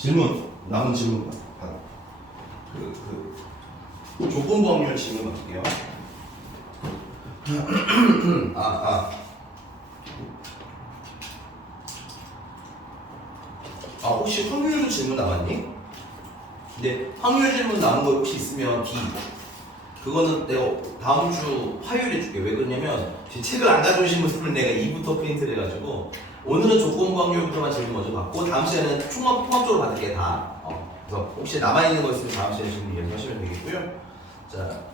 질문 남은 질문 받아. 조건부 확률 질문 받을게요. 혹시 확률도 질문 남았니? 근데 확률 질문 남은 거 혹시 있으면 B. 그거는 내가 다음 주 화요일에 줄게. 왜 그러냐면 제 책을 안 가져오신 분들은 내가 2부터 프린트를 해가지고 오늘은 조건부 확률부터만 질문 먼저 받고 다음 시간에는 통합적으로 받을게 다. 그래서 혹시 남아있는 거 있으면 다음 시간에 질문 이야기하시면 되겠고요. 자,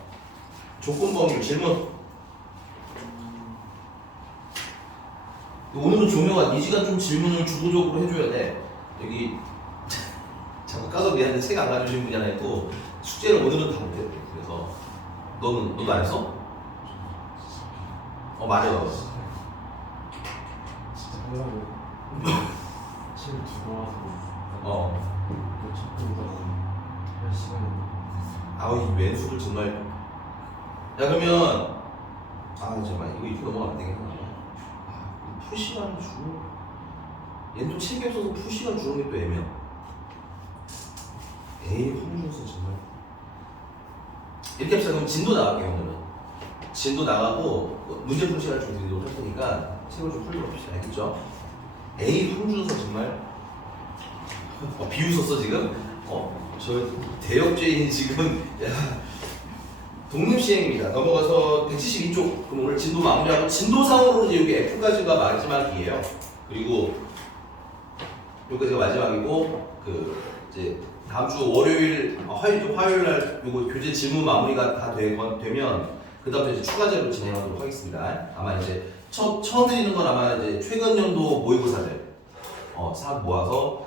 조건부 확률 질문. 오늘은 종효가 이 시간 좀 질문을 주도적으로 해줘야 돼. 여기 자꾸 까서 미안한데 책 안 가져오신 분이 하나 있고 숙제를 오늘은 다 못했대. 그래서 너도 안 했어? 말해 봐. 진짜 하려고 책을 두고 와서 그 찾고 있다가 할 시간이 이 왼수를 정말. 야 그러면 잠깐만 이거 이렇게 넘어가면 안 되겠나? 풀 시간을 주고 얘는 또 책이 없어서 풀 시간 주는 게 또 애매해. 에이 황준수 정말. 이렇게 합시다. 그럼 진도 나갈게요. 오늘은 진도 나가고 문제 풀 시간을 좀 드리도록 할 테니까 책을 좀 풀고 합시다. 알겠죠? 에이 황준수 정말. 비웃었어 지금? 저 대역죄인 지금. 야, 독립시행입니다. 넘어가서 172쪽. 그럼 오늘 진도 마무리하고 진도상으로는 이제 여기 F까지가 마지막이에요. 그리고 여기까지가 마지막이고 이제 다음 주 월요일, 화요일 날 요거 교재 질문 마무리가 다 되면 그 다음부터 이제 추가제로 진행하도록 하겠습니다. 아마 이제 처음 드리는 건 아마 이제 최근 연도 모의고사들 싹 모아서.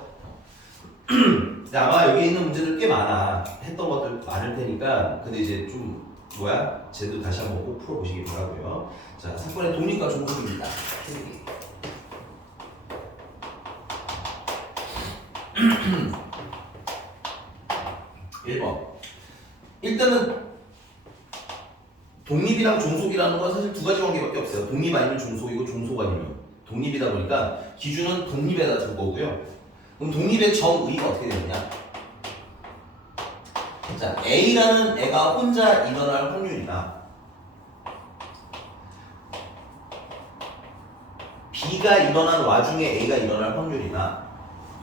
근데 아마 여기 있는 문제들 꽤 많아. 했던 것들 많을 테니까. 근데 이제 좀 제도 다시 한번 꼭 풀어보시기 바라고요. 자, 사건의 독립과 종속입니다. 1번. 일단은 독립이랑 종속이라는 건 사실 두 가지 관계밖에 없어요. 독립 아니면 종속이고 종속 아니면 독립이다 보니까 기준은 독립에다 둘 거고요. 그럼 독립의 정의가 어떻게 되느냐? 자, A라는 애가 혼자 일어날 확률이나 B가 일어난 와중에 A가 일어날 확률이나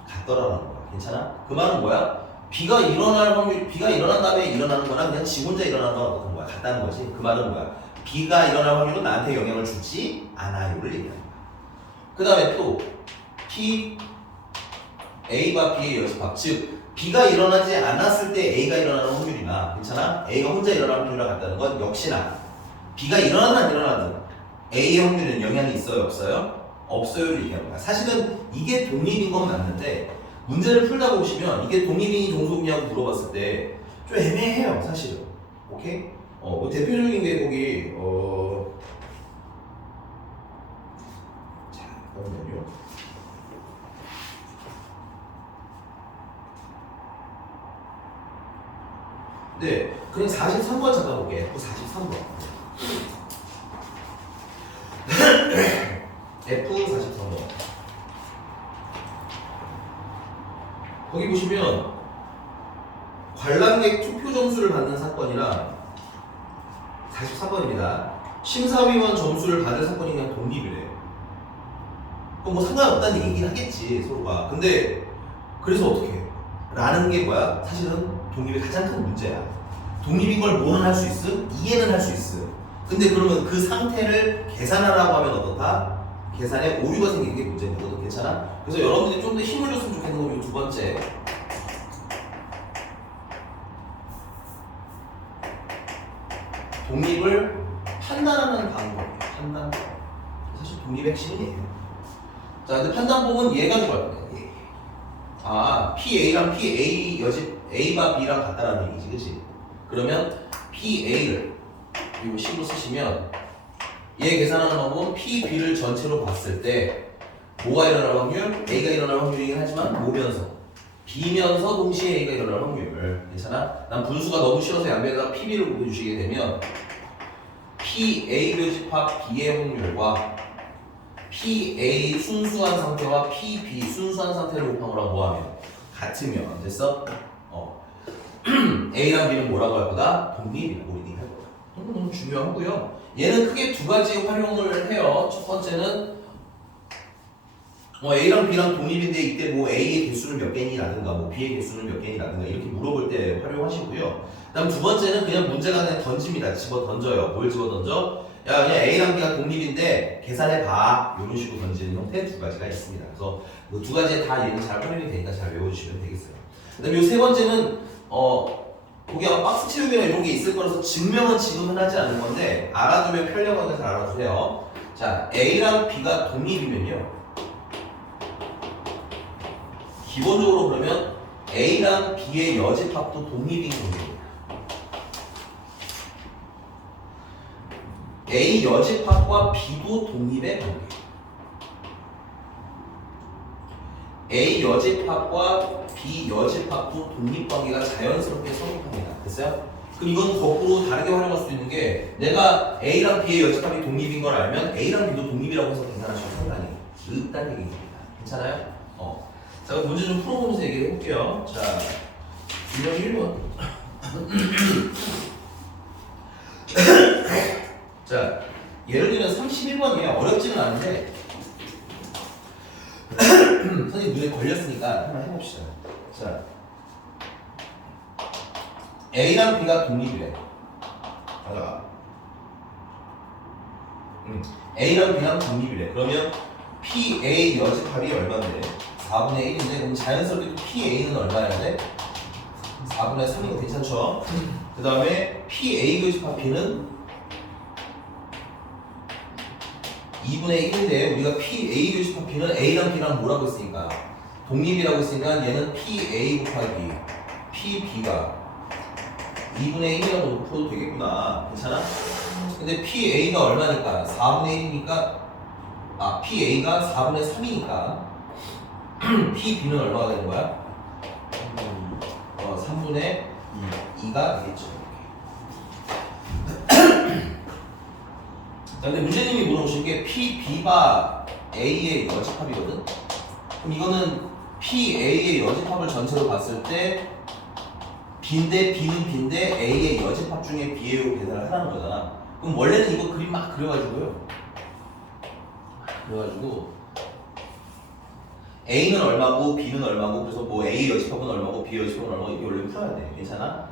같더라라는 거야. 괜찮아? 그 말은 뭐야? B가 일어날 확률, B가 일어난 다음에 일어나는 거랑 그냥 지 혼자 일어나는 건 어떤 거야? 같다는 거지. 그 말은 뭐야? B가 일어날 확률은 나한테 영향을 주지 않아요를 얘기하는 거야. 그 다음에 또 P, A와 B의 연습합. 즉 B가 일어나지 않았을 때 A가 일어나는 확률이나, 괜찮아? A가 혼자 일어나는 확률이랑 같다는 건 역시나 B가 일어나든 안 일어나든 A의 확률에는 영향이 있어요? 없어요? 없어요를 얘기하는 거야. 사실은 이게 독립인 건 맞는데 문제를 풀다 보시면 이게 독립이니 종속이냐고 물어봤을 때 좀 애매해요, 사실은. 오케이? 뭐 대표적인 게 거기 자, 잠깐만요. 네, 그냥 43번 잠깐 볼게. 43번. F43번. 거기 보시면 관람객 투표 점수를 받는 사건이랑 44번입니다. 심사위원 점수를 받을 사건이 그냥 독립이래. 그럼 뭐 상관없다는 얘기긴 하겠지, 서로가. 근데 그래서 어떻게 해? 라는 게 뭐야? 사실은 독립의 가장 큰 문제야. 독립인 걸 뭐는 할 수 있음? 이해는 할 수 있음. 근데 그러면 그 상태를 계산하라고 하면 어떻다? 계산에 오류가 생기는 게 문제인 거거든. 괜찮아? 그래서 여러분들이 좀 더 힘을 줬으면 좋겠는 건 이 두 번째. 독립을 판단하는 방법. 판단. 사실 독립의 핵심이에요. 자, 근데 판단법은 얘가 좋아요. PA랑 PA 여집 A와 B랑 같다라는 얘기지, 그치? 그러면 PA를 이거 식으로 쓰시면 얘 계산하는 방법은 PB를 전체로 봤을 때 뭐가 일어날 확률? A가 일어날 확률이긴 하지만 뭐면서? B면서 동시에 A가 일어날 확률. 괜찮아? 난 분수가 너무 싫어서 양변에다가 PB를 보여주시게 되면 PA 교집합 B의 확률과 PA 순수한 상태와 PB 순수한 상태를 곱한 거랑 뭐하면 같으면 됐어? A랑 B는 뭐라고 할 거다? 독립이라고 우리 할 거다. 너무 중요하고요. 얘는 크게 두 가지 활용을 해요. 첫 번째는 A랑 B랑 독립인데 이때 뭐 A의 개수는 몇 개니라든가 뭐 B의 개수는 몇 개니라든가 이렇게 물어볼 때 활용하시고요. 그다음 두 번째는 그냥 문제가 그냥 던집니다. 집어 던져요. 뭘 집어 던져? 야 그냥 A랑 B가 독립인데 계산해 봐. 이런 식으로 던지는 형태 두 가지가 있습니다. 그래서 그 두 가지에 다 얘는 잘 활용이 되니까 잘 외워주시면 되겠어요. 그다음에 이 세 번째는 거기 아마 박스 채우기나 이런 게 있을 거라서 증명은 지금은 하지 않는 건데 알아두면 편리하게 잘 알아두세요. 자 A랑 B가 독립이면요. 기본적으로 그러면 A랑 B의 여집합도 독립인 관계입니다. A 여집합과 B도 독립의 관계. A 여집합과 B 여집합도 독립관계가 자연스럽게 성립합니다. 됐어요? 그럼 이건 거꾸로 다르게 활용할 수 있는 게 내가 A랑 B의 여집합이 독립인 걸 알면 A랑 B도 독립이라고 해서 계산하시면 상관이 없다는 얘기입니다. 괜찮아요? 자, 그럼 문제 좀 풀어보면서 얘기를 해볼게요. 자, 유형 1번. 자, 예를 들면 31번이에요. 어렵지는 않은데 선생님 눈에 걸렸으니까 한번 해봅시다. 자, A랑 B가 독립이래. 가다가 A랑 B랑 독립이래. 그러면 PA 여집합이 얼마인데? 4분의 1인데 그럼 자연스럽게 PA는 얼마여야 돼? 4분의 3이고 괜찮죠? 그 다음에 PA 교집합 B는 2분의 1인데 우리가 PA 교집합 B는 A랑 B랑 뭐라고 했으니까 독립이라고 했으니까 얘는 PA 곱하기 PB가 2분의 1이라고 풀어도 되겠구나. 괜찮아? 근데 PA가 얼마니까? 4분의 1이니까 PA가 4분의 3이니까 PB는 얼마가 되는 거야? 3분의 2가 되겠죠. 자, 근데 문제님이 물어보신 게 PB가 A의 여집합이거든? 그럼 이거는 PA의 여집합을 전체로 봤을 때 B인데 B는 B인데 A의 여집합 중에 B의 계산을 하라는 거잖아. 그럼 원래는 이거 그림 막 그려가지고요. A는 얼마고 B는 얼마고 그래서 뭐 A 여집합은 얼마고 B 여집합은 얼마고 이게 원래 풀어야 돼. 괜찮아?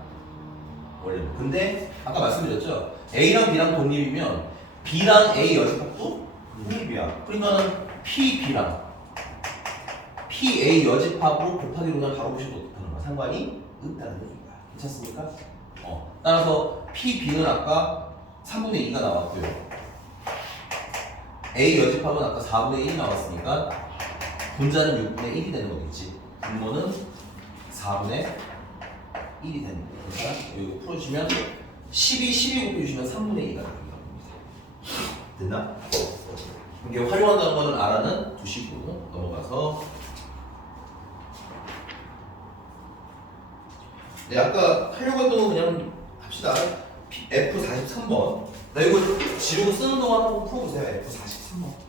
원래. 근데 아까 말씀드렸죠. A랑 B랑 독립이면 B랑 A 여집합도 독립이야. 그러니까는 PB랑 PA 여집합으로 곱하기로 그냥 바로 보시면 어떻다는 거야. 상관이 없다는 얘기인 거야. 괜찮습니까? 따라서 PB는 아까 3분의 2가 나왔고요. A 여집합은 아까 4분의 1이 나왔으니까 분자는 6분의 1이 되는 거겠지. 분모는 4분의 1이 되는 거니까 이거 풀어주시면 12 곱해주시면 3분의 2가 됩니다. 됐나? 이게 활용한다는 거는 알아는 두시고 넘어가서 네, 아까 하려고 했던 거 그냥 합시다. F43번. 나 이거 지우고 쓰는 동안 한번 풀어보세요. F43번.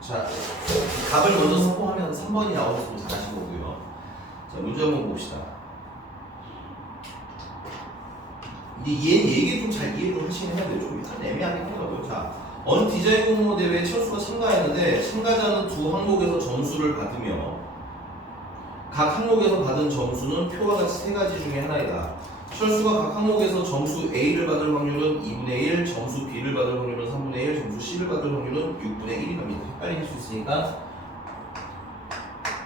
자, 값을 먼저 스포하면 3번이 나오셨으면 잘하신 거고요. 자, 문제 한번 봅시다. 이제 얘는 얘기 좀 잘 이해를 하시긴 해야 돼요. 좀 약간 애매하긴 하더라고요. 자, 어느 디자인 공모 대회에 철수가 참가했는데 참가자는 두 항목에서 점수를 받으며 각 항목에서 받은 점수는 표와 같이 세 가지 중에 하나이다. 철수가 각 항목에서 점수 A를 받을 확률은 2분의 1, 점수 B를 받을 확률은 3분의 1, 점수 C를 받을 확률은 6분의 1이 갑니다. 헷갈릴 수 있으니까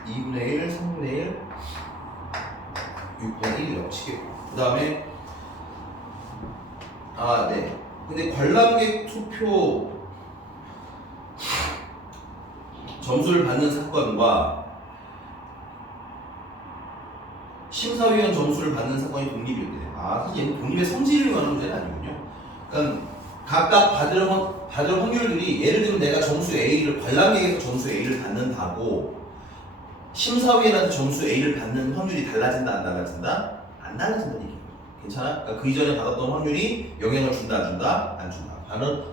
2분의 1, 3분의 1, 6분의 1이라고 치겠고 그 다음에 네. 근데 관람객 투표 점수를 받는 사건과 심사위원 점수를 받는 사건이 독립인데 사실 얘는 독립의 성질을 말하는 문제는 아니군요. 그러니까 각각 받을 확률들이 예를 들면 내가 점수 A를 관람객에서 점수 A를 받는다고 심사위원한테 점수 A를 받는 확률이 달라진다 안 달라진다? 안 달라진다는 얘기예요. 괜찮아? 그러니까 그 이전에 받았던 확률이 영향을 준다 안 준다? 안 준다.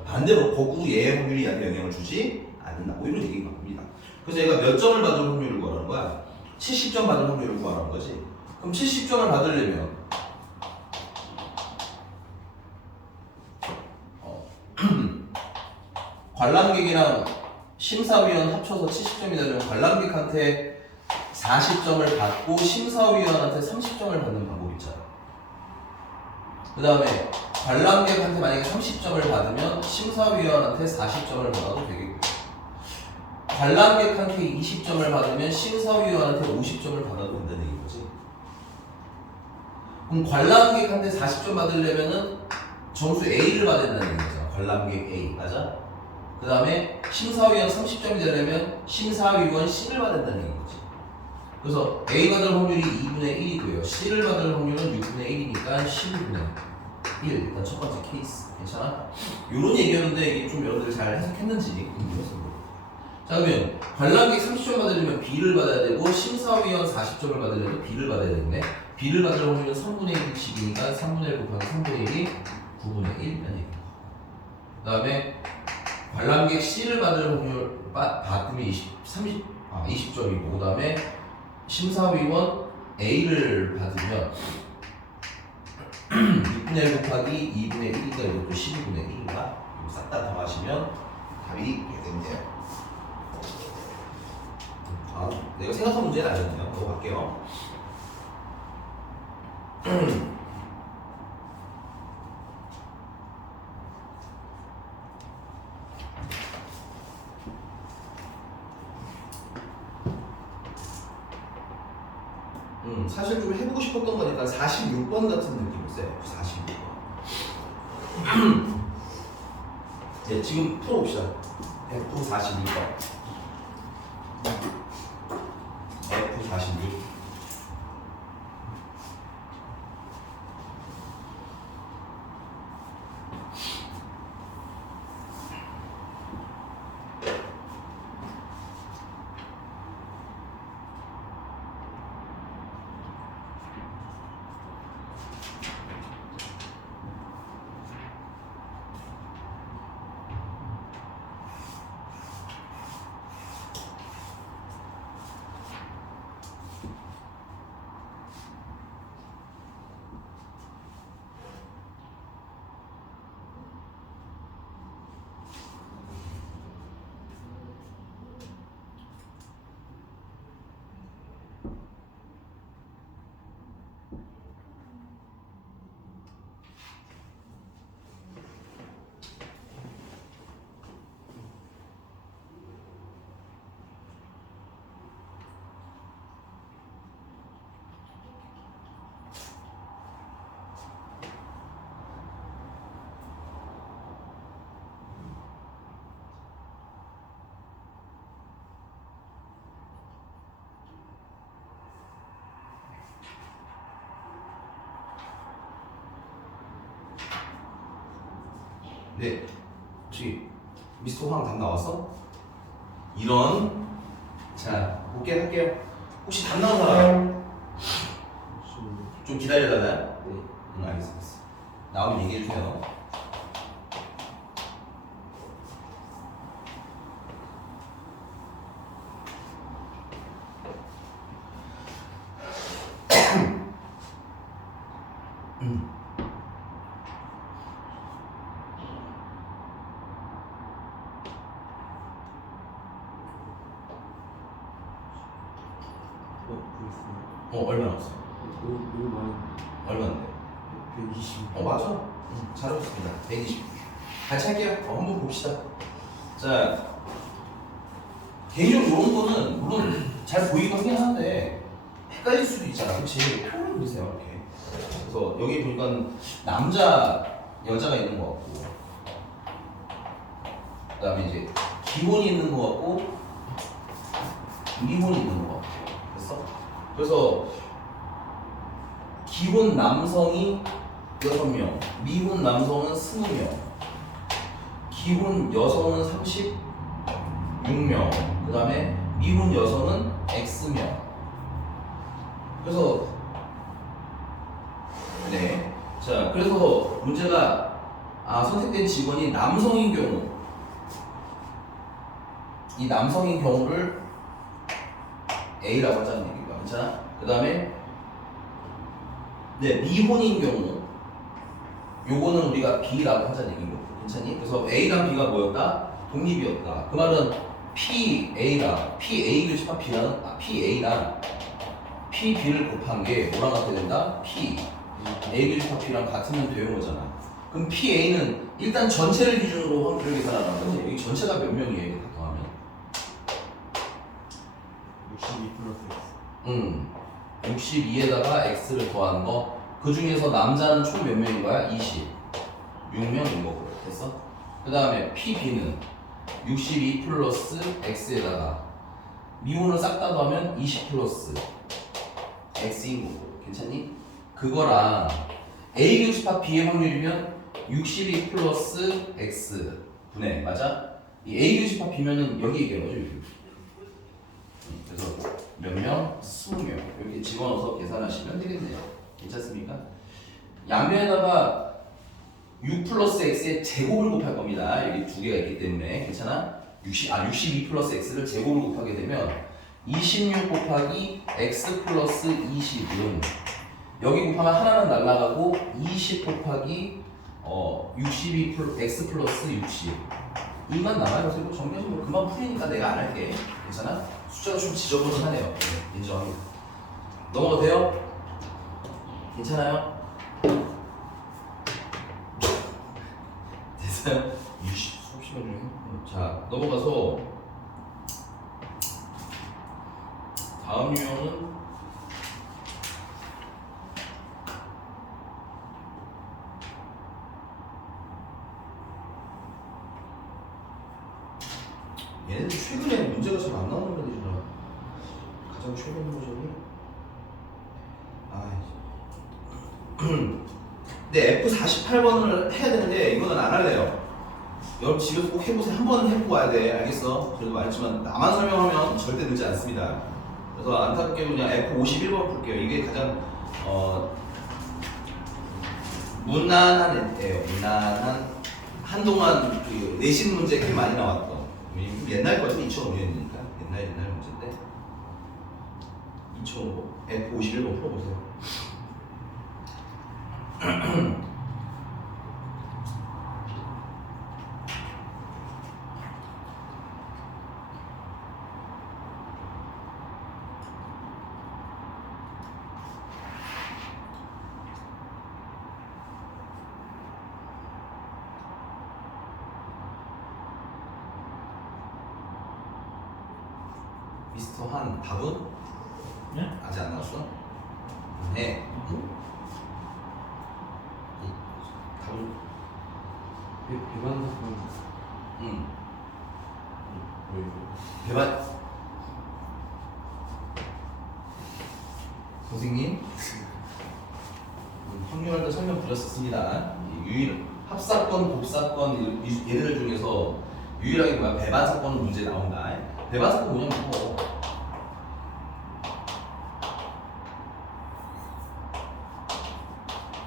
반대로 거꾸로 얘의 확률이 얘한테 영향을 주지 않는다. 뭐 이런 얘기가 나옵니다. 그래서 얘가 몇 점을 받을 확률을 구하는 거야? 70점 받을 확률을 구하는 거지. 그럼 70점을 받으려면 관람객이랑 심사위원 합쳐서 70점이 되려면 관람객한테 40점을 받고 심사위원한테 30점을 받는 방법이 있잖아. 그 다음에 관람객한테 만약에 30점을 받으면 심사위원한테 40점을 받아도 되겠고요. 관람객한테 20점을 받으면 심사위원한테 50점을 받아도 된다는 얘기인 거지. 그럼 관람객한테 40점 받으려면은 점수 A를 받아야 된다는 얘기잖아. 관람객 A, 맞아? 그 다음에 심사위원 30점이 되려면 심사위원 C를 받아야 된다는 얘기지. 그래서 A 받을 확률이 2분의 1이고요. C를 받을 확률은 6분의 1이니까 12분의 1. 일단 첫 번째 케이스. 괜찮아? 이런 얘기였는데 이게 좀 여러분들 잘 해석했는지 궁금해서. 자, 그러면 관람객 30점 받으려면 B를 받아야 되고 심사위원 40점을 받으려면 B를 받아야 되겠네. B를 받을 확률은 3분의 1이 G이니까 3분의 1 곱하기 3분의 1이 9분의 1면 되겠다. 그 다음에 관람객 C를 받을 확률 받으면 20점이고 그 다음에 심사위원 A를 받으면 6분의 1 곱하기 2분의 1이니까 이것도 12분의 1인가? 싹 다 더하시면 답이 이렇게 됩니다. 내가 생각한 문제는 아니었네요. 넘어갈게요. 사실 좀 해보고 싶었던 거니까 46번 같은 느낌이었어요. 46번. 네, 지금 풀어봅시다. F42번. F46. 네, 혹시 미스터 황 답 나왔어? 이런 자 볼게 할게요. 혹시 답 나온 사람 좀 기다려달라요? 네. 알겠습니다. 나오면 얘기해 주세요. 너무 많은데. 얼마인데? 120. 맞아. 잘하셨습니다. 120. 같이 할게요. 한번 봅시다. 자, 개인적으로 이런 거는 물론 잘 보이긴 하긴 하는데 헷갈릴 수도 있잖아. 그치? 표현을 보세요. 이렇게. 그래서 여기 보니까 남자, 여자가 있는 것 같고, 그 다음에 이제 기혼이 있는 것 같고, 미혼이 있는 것 같고. 됐어? 그래서 기혼 남성이 6명, 미혼 남성은 20명, 기혼 여성은 36명, 그 다음에 미혼 여성은 X명. 그래서 네, 자 그래서 문제가 선택된 직원이 남성인 경우, 이 남성인 경우를 A라고 하자는 얘기가 괜찮아? 그 다음에 네, 미혼인 경우 요거는 우리가 B라고 하자는 얘기인 거고, 괜찮니? 그래서 A랑 B가 뭐였다? 독립이었다. 그 말은 PA랑 PA 교집합 B랑 PA랑 PB를 곱한 게 뭐랑 같게 된다? P A 교집합 B랑 같으면 되는 거잖아. 그럼 PA는 일단 전체를 기준으로 확률을 계산하는 거지. 여기 전체가 몇 명이에요? 이게 다 더하면 62 플러스 X. 62에다가 X를 더한 거. 그 중에서 남자는 총 몇 명인 거야? 26명인 거고. 됐어? 그 다음에 PB는 62 플러스 X에다가 미혼을 싹 다 더하면 20 플러스 X인 거고. 괜찮니? 그거랑 A 교집합 B의 확률이면 62 플러스 X 분의, 맞아? 이 A 교집합 B면은 여기 얘기한 거죠, 여기. 그래서 몇 명? 20명. 이렇게 집어넣어서 계산하시면 되겠네요. 괜찮습니까? 양면에다가 6 플러스 X의 제곱을 곱할 겁니다. 여기 두 개가 있기 때문에. 괜찮아? 62 플러스 X를 제곱을 곱하게 되면 26 곱하기 X 플러스 20은 여기 곱하면 하나는 날라가고 20 곱하기 62 X 플러스 60 이만 남아요. 그래서 이거 정리하시면 그만 풀리니까 내가 안 할게. 괜찮아? 숫자가 좀 지저분하네요. 인정합니다. 넘어가도 돼요? 괜찮아요? 됐어요? 수업 시간 중에. 자, 넘어가서 다음 유형은 얘네들 최근에 문제가 잘 안 나오는 애들이라 가장 최근 버전이 근데 F48번을 해야 되는데 이거는 안 할래요. 여러분 집에서 꼭 해보세요. 한 번은 해보고 와야 돼. 알겠어? 그래도 말했지만 나만 설명하면 절대 늘지 않습니다. 그래서 안타깝게도 그냥 F51번 볼게요. 이게 가장 무난한 애예요. 무난한 한동안 그 내신 문제 꽤 많이 나왔던 옛날 거죠. 2005년이니까 옛날 문제인데 2005 F51번 풀어보세요. 미스터 한 답은? 네? 아직 안 나왔어? 네. 답은? 배반 사건. 응. 뭐예요? 배반. 선생님 확률할 때 설명 드렸었습니다. 유일 합사건, 곱사건 얘네들 중에서 유일하게 뭐야 배반 사건은 문제 나온다. 배반 사건 뭐냐면 뭐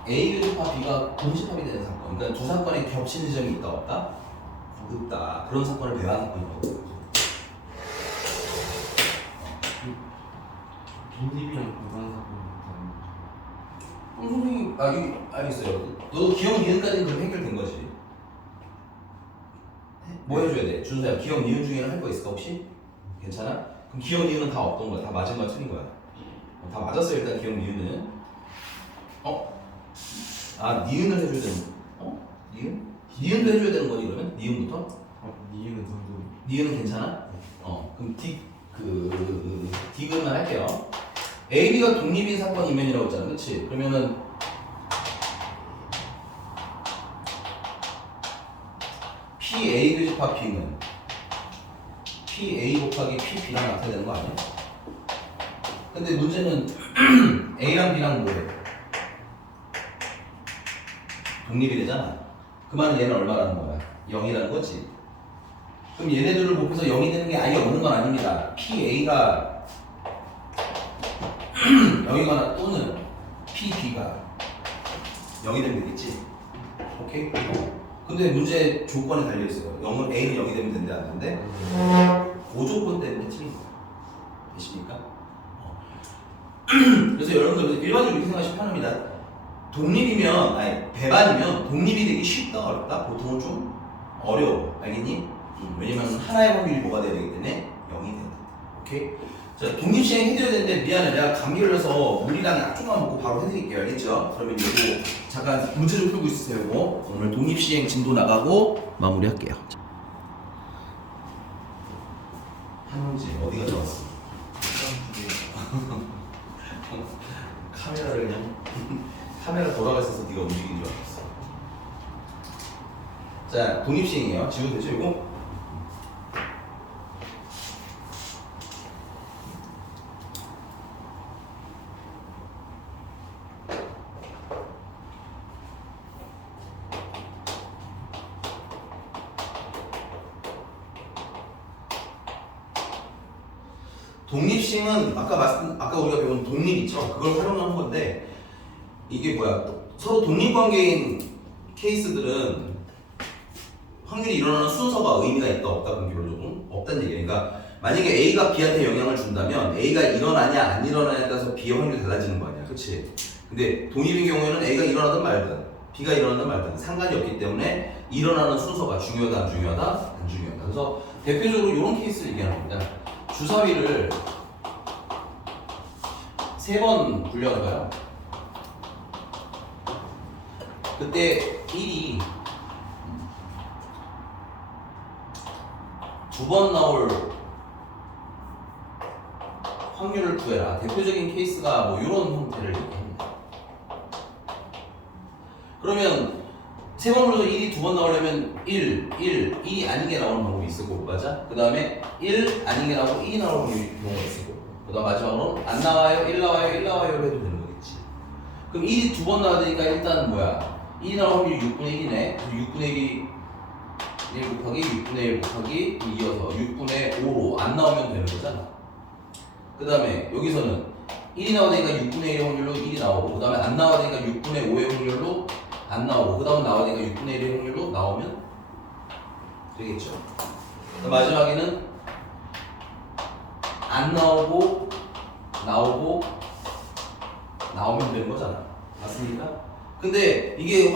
A 교집합 B가 동집합이 되는 사건. 그러니까 두 사건이 겹치는 지점이 있다 없다? 없다. 그런 사건을 배반 사건이라고 해요. 빈집이랑 배반 사건 선생님, 여기 알겠어요. 너 기억 니은까지는 그럼 해결된 거지. 뭐 해줘야 돼? 준서야, 기억 니은 중에는 할 거 있을까 혹시? 괜찮아? 그럼 기억 니은은 다 없던 거야. 다 맞은 거야, 틀린 거야? 다 맞았어요 일단 기억 니은은. 아 니은을 해줘야 되는 니은? 니은도 해줘야 되는 거니 그러면? 니은부터? 니은은 선도. 니은은 괜찮아? 그럼 디귿만 할게요. AB가 독립인 사건 이면이라고 했잖아, 그렇지? 그러면은 PA 교집합 B는 PA 곱하기 PB랑 같아야 되는 거 아니야? 근데 문제는 A랑 B랑 뭐해? 독립이 되잖아. 그 말은 얘는 얼마라는 거야? 0이라는 거지. 그럼 얘네들을 곱해서 0이 되는 게 아예 없는 건 아닙니다. PA가 0이거나 또는 PB가 0이 되면 되겠지. 오케이? 근데 문제 조건이 달려있어요. 0은 A는 0이 되면 되는데 안 되는데 그 조건 때문에 틀린 거야. 되십니까? 그래서 여러분들 일반적으로 이렇게 생각하시면 편합니다. 독립이면, 아니 배반이면 독립이 되기 쉽다 어렵다? 보통은 좀 어려워. 알겠니? 왜냐면 하나의 확률이 뭐가 돼야 되기 때문에 0이 된다. 오케이? 자, 독립시행 해줘야 되는데 미안해. 내가 감기 걸려서 물이랑 약 좀만 먹고 바로 해드릴게요. 알겠죠? 그러면 이거 잠깐 문제 좀 풀고 있으세요. 이거. 오늘 독립시행 진도 나가고 마무리할게요. 한 문제 어디가 좋았어? 카메라를 그냥 카메라 돌아가 있어서 네가 움직이는 줄 알았어. 자, 독립시행이에요. 지우면 되죠, 이거? 독립시행은 아까 우리가 배운 독립 있죠? 그걸 활용하는 건데 이게 뭐야? 서로 독립관계인 케이스들은 확률이 일어나는 순서가 의미가 있다 없다 공교로적으로 없다는 얘기예요. 그러니까 만약에 A가 B한테 영향을 준다면 A가 일어나냐 안 일어나냐에 따라서 B의 확률이 달라지는 거 아니야, 그렇지? 근데 독립인 경우에는 A가 일어나든 말든 B가 일어나든 말든 상관이 없기 때문에 일어나는 순서가 중요하다 안 중요하다 안 중요하다. 그래서 대표적으로 이런 케이스를 얘기하는 겁니다. 주사위를 3번 굴려봐요. 그때 1이 2번 나올 확률을 구해라. 대표적인 케이스가 뭐 이런 형태를 얘기합니다. 그러면 3번 굴려서 1이 2번 나오려면 1이 아닌 게 나오는 방법이 있을 거고, 맞아? 그 다음에 1 아닌 게 나오고 2 나오는 경우가 있을 거고, 그 다음 마지막으로 안 나와요, 1 나와요, 1 나와요 해도 되는 거겠지. 그럼 1이 2번 나와야 되니까 일단 뭐야? 1이 나올 확률이 6분의 1이네. 6분의 1이 1 곱하기 6분의 1 곱하기 이어서 6분의 5로 안 나오면 되는 거잖아. 그 다음에 여기서는 1이 나오니까 6분의 1의 확률로 1이 나오고, 그 다음에 안 나오니까 6분의 5의 확률로 안 나오고, 그 다음에 나오니까 6분의 1의 확률로 나오면 되겠죠. 마지막에는 안 나오고 나오고 나오면 되는 거잖아. 맞습니까? 근데 이게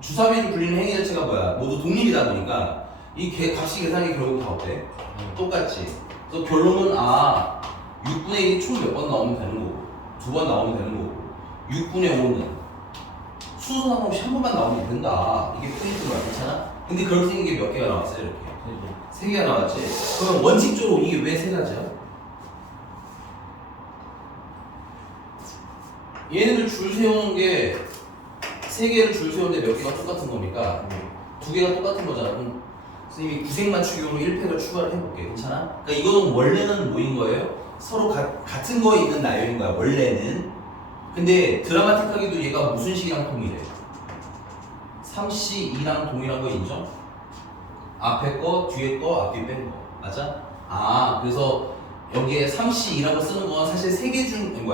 주사위를 굴리는 행위 자체가 뭐야? 모두 독립이다 보니까 이 값이 계산이 결국 다 어때? 똑같지. 그래서 결론은 6분의 1이 총 몇 번 나오면 되는 거고 2번 나오면 되는 거고 6분의 5는 순서 상관없이 한 번만 나오면 된다. 이게 포인트가 괜찮아? 근데 그렇게 생긴 게 몇 개가 나왔어요? 이렇게 3개가 나왔지? 그러면 원칙적으로 이게 왜 3가지야? 얘네들 줄 세우는 게 3개를 줄 세우는데 몇 개가 똑같은 겁니까? 2개가 똑같은 거잖아. 그럼 선생님이 구색 맞추기로 1팩을 추가를 해볼게. 괜찮아? 그러니까 이거는 원래는 뭐인 거예요? 서로 같은 거에 있는 나열인 거야, 원래는. 근데 드라마틱하게도 얘가 무슨 식이랑 동일해? 3C, 2랑 동일한 거 인정? 앞에 거, 뒤에 거, 앞뒤 뺀 거. 맞아? 그래서 여기에 3C, 2라고 쓰는 건 사실 3개 중,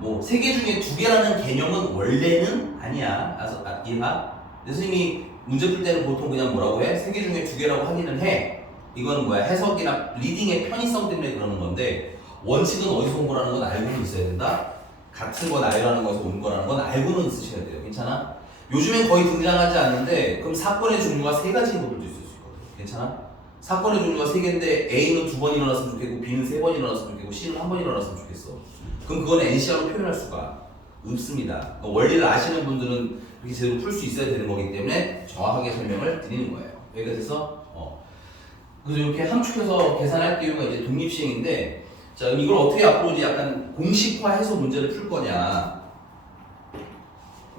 뭐 3개 중에 2개라는 개념은 원래는 아니야. 이해가? 선생님이 문제 풀 때는 보통 그냥 뭐라고 해? 3개 중에 2개라고 하기는 해. 이거는 뭐야? 해석이나 리딩의 편의성 때문에 그러는 건데 원칙은 어디서 온 거라는 건 알고는 있어야 된다. 같은 거 나열하는 거에서 온 거라는 건 알고는 있으셔야 돼요. 괜찮아? 요즘엔 거의 등장하지 않는데 그럼 사건의 종류가 3가지인 것들도 있을 수 있거든. 괜찮아? 사건의 종류가 3개인데 A는 2번 일어났으면 좋겠고 B는 3번 일어났으면 좋겠고 C는 1번 일어났으면 좋겠어. 그럼 그건 NCR로 표현할 수가 없습니다. 그러니까 원리를 아시는 분들은 그렇게 제대로 풀 수 있어야 되는 거기 때문에 정확하게 설명을 드리는 거예요. 여기가 돼서 그래서 이렇게 함축해서 계산할 경우가 이제 독립시행인데, 자 그럼 이걸 어떻게 앞으로 이제 약간 공식화해서 문제를 풀 거냐.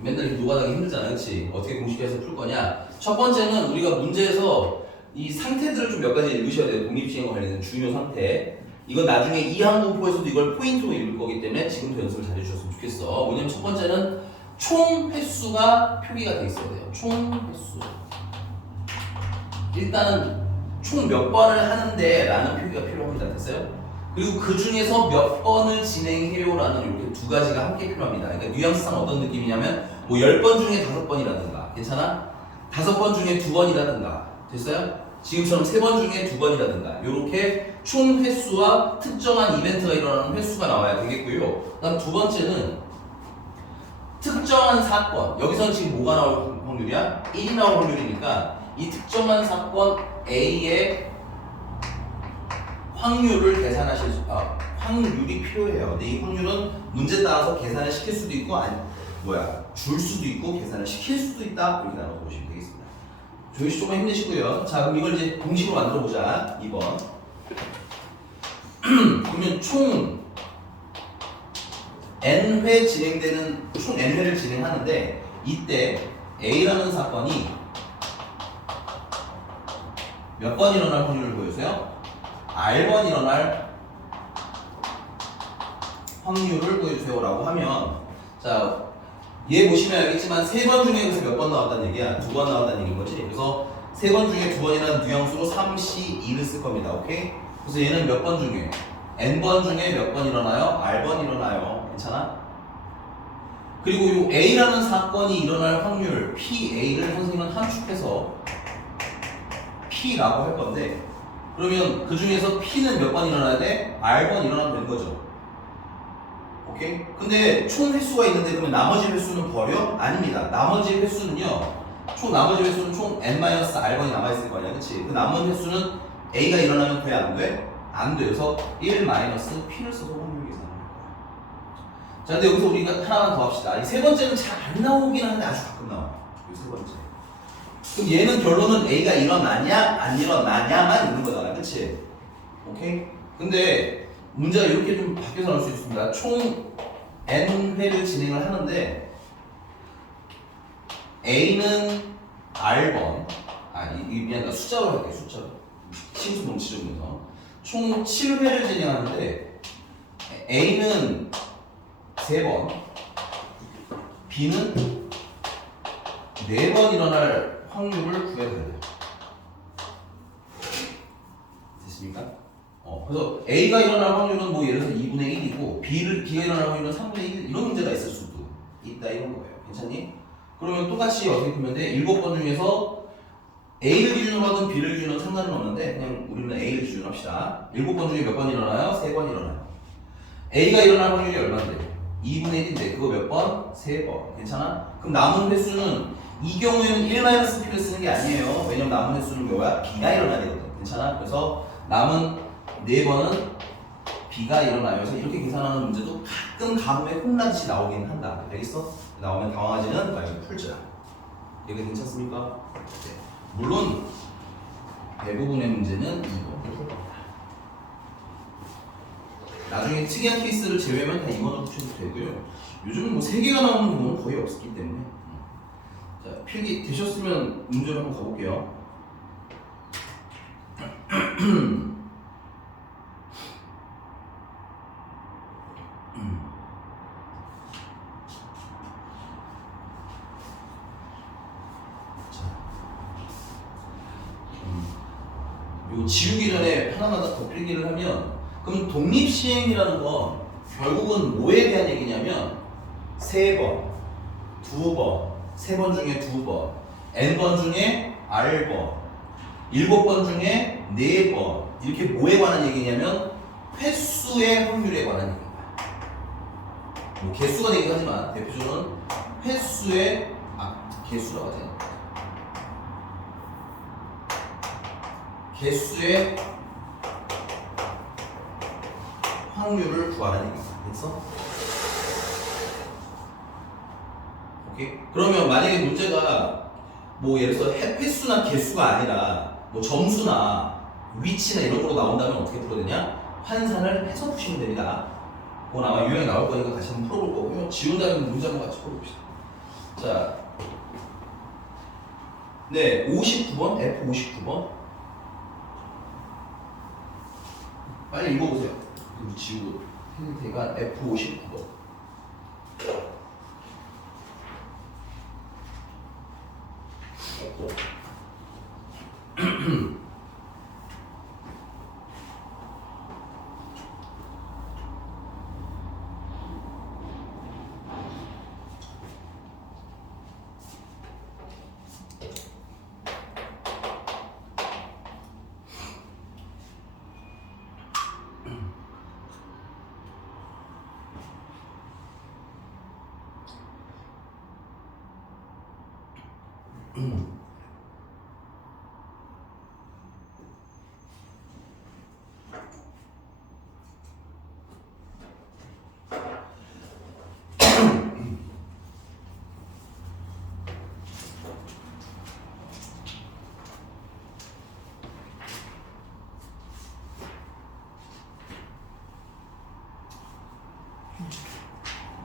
맨날 이렇게 노가다하기 힘들잖아, 그렇지? 어떻게 공식화해서 풀 거냐. 첫 번째는 우리가 문제에서 이 상태들을 좀 몇 가지 읽으셔야 돼요. 독립시행과 관련된 중요 상태. 이건 나중에 이항분포에서도 이걸 포인트로 읽을 거기 때문에 지금부터 연습을 잘 해주셨으면 좋겠어. 뭐냐면 첫 번째는 총 횟수가 표기가 돼 있어야 돼요. 총 횟수. 일단은 총 몇 번을 하는데 라는 표기가 필요합니다. 됐어요? 그리고 그 중에서 몇 번을 진행해요 라는 이렇게 두 가지가 함께 필요합니다. 그러니까 뉘앙스상 어떤 느낌이냐면 뭐 10번 중에 5번이라든가 괜찮아? 5번 중에 2번이라든가 됐어요? 지금처럼 3번 중에 2번이라든가 이렇게 총 횟수와 특정한 이벤트가 일어나는 횟수가 나와야 되겠고요. 그다음 두 번째는 특정한 사건. 여기서는 지금 뭐가 나올 확률이야? 1이 나올 확률이니까 이 특정한 사건 A의 확률을 계산하실 수, 확률이 필요해요. 근데 이 확률은 문제 따라서 계산을 시킬 수도 있고 줄 수도 있고 계산을 시킬 수도 있다. 이렇게 나눠서 보시면 되겠습니다. 조희 씨 조금 힘내시고요. 자, 그럼 이걸 이제 공식으로 만들어 보자. 2번. 그러면 총 n회 진행되는 총 n회를 진행하는데 이때 A라는 사건이 몇 번 일어날 확률을 보여주세요? R번 일어날 확률을 보여주세요 라고 하면, 자, 얘 보시면 알겠지만 3번 중에 그래서 몇 번 나왔다는 얘기야? 2번 나왔다는 얘기인 거지? 그래서 3번 중에 2번이라는 뉘앙스로 3C2를 쓸 겁니다. 오케이? 그래서 얘는 몇 번 중에? N번 중에 몇 번 일어나요? R번 일어나요. 괜찮아? 그리고 이 A라는 사건이 일어날 확률 PA를 선생님은 함축해서 P라고 할 건데, 그러면 그 중에서 P는 몇 번 일어나야 돼? R번 일어나면 되는 거죠. 오케이? 근데 총 횟수가 있는데 그러면 나머지 횟수는 버려? 아닙니다. 나머지 횟수는요, 나머지 횟수는 총 N-R번이 남아있을 거 아니야, 그치? 그 남은 횟수는 A가 일어나면 돼? 안 돼? 안 돼. 그래서 1-P를 써서 확률 계산을 할 거야. 자, 근데 여기서 우리가 하나만 더 합시다. 이 세 번째는 잘 안 나오긴 하는데 아주 가끔 나와요. 이 세 번째. 그럼 얘는 결론은 A가 일어나냐, 안 일어나냐만 있는 거잖아, 그치? 오케이? 근데 문제가 이렇게 좀 바뀌어서 나올 수 있습니다. 총 N회를 진행을 하는데 A는 R번, 미안하다, 숫자로 할게, 숫자로. 심수 넘치려면서 총 7회를 진행하는데 A는 3번, B는 4번 일어날 확률을 구해야 돼요. 됐습니까? 그래서 A가 일어날 확률은 뭐 예를 들어서 2분의 1이고 B가 일어날 확률은 3분의 1 이런 문제가 있을 수도 있다 이런 거예요. 괜찮니? 그러면 똑같이 어떻게 풀면 돼? 7번 중에서 A를 기준으로 하든 B를 기준으로 상관은 없는데 그냥 우리는 A를 기준으로 합시다. 7번 중에 몇 번 일어나요? 3번 일어나요. A가 일어날 확률이 얼마인데? 2분의 1인데 그거 몇 번? 3번. 괜찮아? 그럼 남은 횟수는 이 경우에는 1-P를 쓰는 게 아니에요. 왜냐면 남은 횟수는 뭐야? B가 일어나야 되거든. 괜찮아? 그래서 남은 4번은 B가 일어나요. 그래서 이렇게 계산하는 문제도 가끔 가뭄에 혼란시 나오긴 한다. 알겠어? 나오면 당황하지는 말고 풀자. 이게 괜찮습니까? 네. 물론 대부분의 문제는 2번을 풀 겁니다. 나중에 특이한 케이스를 제외하면 다 2번을 붙여도 되고요. 요즘은 뭐 3개가 나오는 경우는 거의 없기 때문에. 자, 필기 되셨으면 문제를 한번 가볼게요. 요 지우기 전에 하나만 더 필기를 하면, 그럼 독립시행이라는 건 결국은 뭐에 대한 얘기냐면 3번, 2번, 3번 중에 2번, N번 중에 R번, 7번 중에 4번, 이렇게 뭐에 관한 얘기냐면 횟수의 확률에 관한 얘기입니다. 뭐 개수가 되긴 하지만 대표적으로는 횟수의 개수라고 하죠. 개수의 확률을 구하라는 얘기입니다. 됐어? 오케이? 그러면 만약에 문제가 뭐 예를 들어서 횟수나 개수가 아니라 뭐 점수나 위치나 이런 거로 나온다면 어떻게 풀어야 되냐? 환산을 해서 푸시면 됩니다. 그건 아마 유형이 나올 거니까 다시 한번 풀어볼 거고요. 지운 다음에 문제 한번 같이 풀어봅시다. 자, 네, 59번, F59번. 빨리 읽어보세요. 그리고 지우고 해줄 테니까 F59번.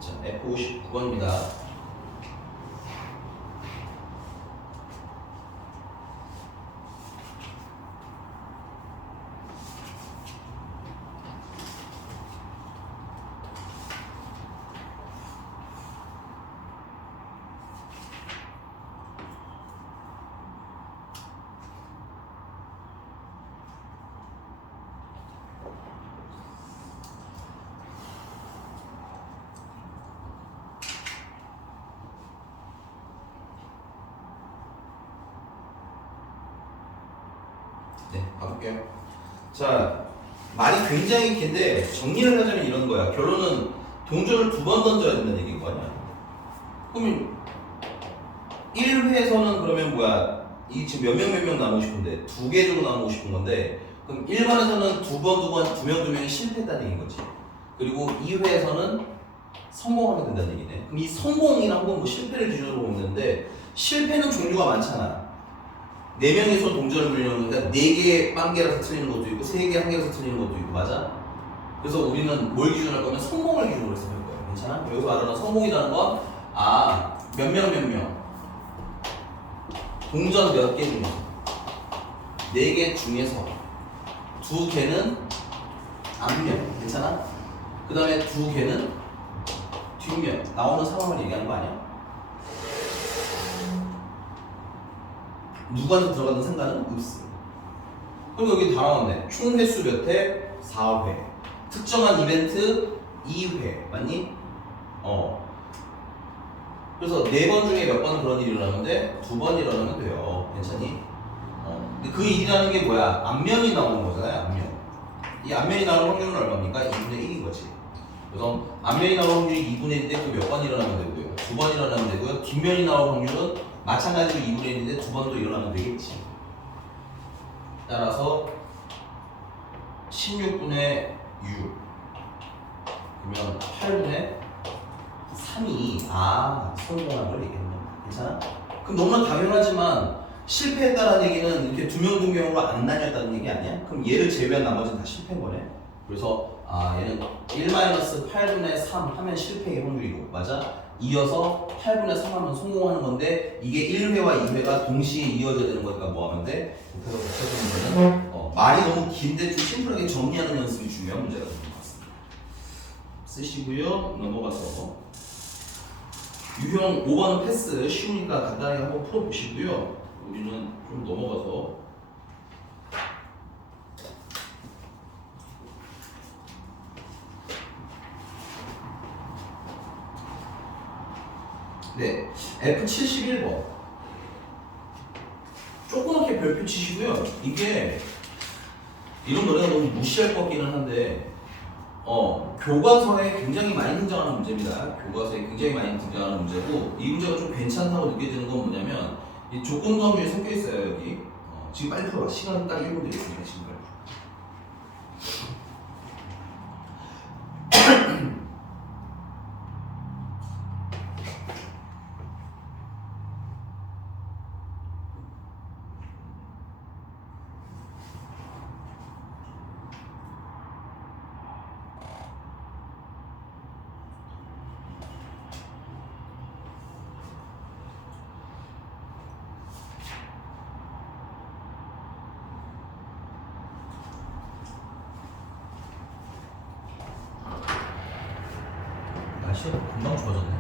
자, F59번입니다. 네, 가볼게요. 자, 말이 굉장히 긴데 정리를 하자면 이런 거야. 결론은 동전을 두 번 던져야 된다는 얘기인 거 아니야? 그럼 1회에서는 그러면 뭐야? 이 지금 몇 명 나누고 싶은데 두 개로 나누고 싶은 건데 그럼 1번에서는 두 명이 실패했다는 얘기인 거지. 그리고 2회에서는 성공하면 된다는 얘기네. 그럼 이 성공이란 건 뭐 실패를 기준으로 보는데 실패는 종류가 많잖아. 4명이서 동전을 물려놓으니까 4개 빵개라서 틀리는 것도 있고 3개 한 개라서 틀리는 것도 있고 맞아? 그래서 우리는 뭘 기준으로 할 거면 성공을 기준으로 해서 할 거야. 괜찮아? 여기서 말하는 성공이라는 건 몇 명 동전 몇 개 중에서 4개 중에서 2개는 앞면 괜찮아? 그 다음에 2개는 뒷면 나오는 상황을 얘기하는 거 아니야? 누구한테 들어가는 상관은 없어. 그럼 여기 다 나왔네. 총 횟수 몇 회? 4회. 특정한 이벤트 2회. 맞니? 그래서 4번 중에 몇 번 그런 일이 일어나는데 2번 일어나면 돼요. 괜찮니? 근데 그 일이라는 게 뭐야? 앞면이 나오는 거잖아요. 앞면. 이 앞면이 나오는 확률은 얼마입니까? 2분의 1인 거지. 그래서 앞면이 나오는 확률이 2분의 1인데 그 몇 번 일어나면 되고요. 2번 일어나면 되고요. 뒷면이 나오는 확률은 마찬가지로 2분의 1인데 2번도 일어나면 되겠지. 따라서 16분의 6 그러면 8분의 3이 성공한 걸 얘기하는 겁니다. 괜찮아? 그럼 너무나 당연하지만 실패했다는 얘기는 이렇게 2명으로 안 나뉘었다는 얘기 아니야? 그럼 얘를 제외한 나머지는 다 실패인 거네. 그래서 얘는 1-8분의 3 하면 실패의 확률이고 맞아? 이어서 8분의 3 하면 성공하는 건데 이게 1회와 2회가 동시에 이어져야 되는 거니까 뭐 하면 돼? 곱해서 문제는 말이 너무 긴데 좀 심플하게 정리하는 연습이 중요한 문제가 되는 것 같습니다. 쓰시고요. 넘어가서 유형 5번은 패스 쉬우니까 간단하게 한번 풀어보시고요. 우리는 좀 넘어가서 네, F71번 조그맣게 별표 치시고요. 이게 이런 노래가 너무 무시할 것 같기는 한데 교과서에 굉장히 많이 등장하는 문제입니다. 교과서에 굉장히 많이 등장하는 문제고 이 문제가 좀 괜찮다고 느껴지는 건 뭐냐면 이 조건도함이 섞여 있어요. 여기 지금 빨리 풀어봐. 시간 딱 1분 드리겠습니다. 지금 빨리 풀어. 금방 좋아졌네.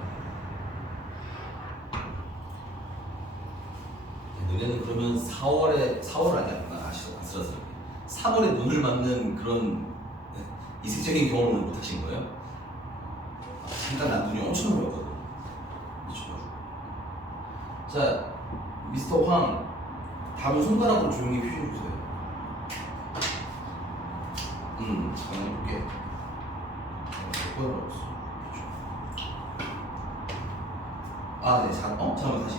너네는 그러면 4월 아니야? 아슬아슬하게 3월에 눈을 맞는 그런 이색적인 경험을 못 하신 거예요? 잠깐 난 눈이 엄청 멀었거든. 미쳐가지고. 자, 미스터 황, 다음 손가락으로 조용히 표시해주세요. 잠깐 해볼게. 아, 네, 잠깐만 다시.